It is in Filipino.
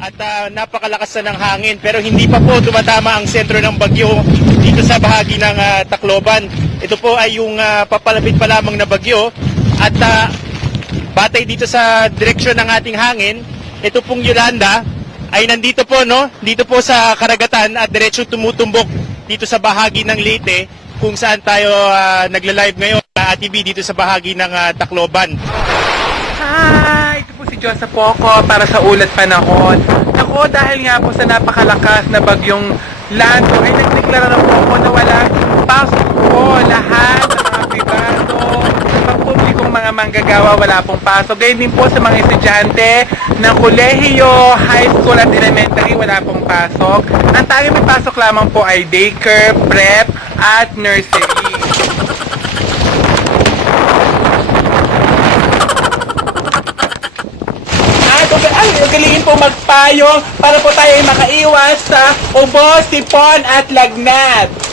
at ah, napakalakas na ng hangin pero hindi pa po tumatama ang sentro ng bagyo dito sa bahagi ng ah, Tacloban. Ito po ay yung ah, papalapit pa lamang na bagyo at ah, batay dito sa direksyon ng ating hangin, ito pong Yolanda ay nandito po no, dito po sa karagatan at diretso tumutumbok dito sa bahagi ng Leyte kung saan tayo ah, nagla-live ngayon uh, ATV dito sa bahagi ng ah, Tacloban. Hi! Si Joseph Poco para sa Ulat Panahon. Ako dahil nga po sa napakalakas na bagyong Lando ay nagdeklara na po ako na wala pasok po lahat ng mga privado, pagpublikong mga manggagawa wala pong pasok. Gayun din po sa mga estudyante ng kolehiyo, high school at elementary wala pong pasok. Ang tanging may pasok lamang po ay daycare, prep at nursery. At galingan po magpayo para po tayo ay makaiwas sa ubo, sipon at lagnat.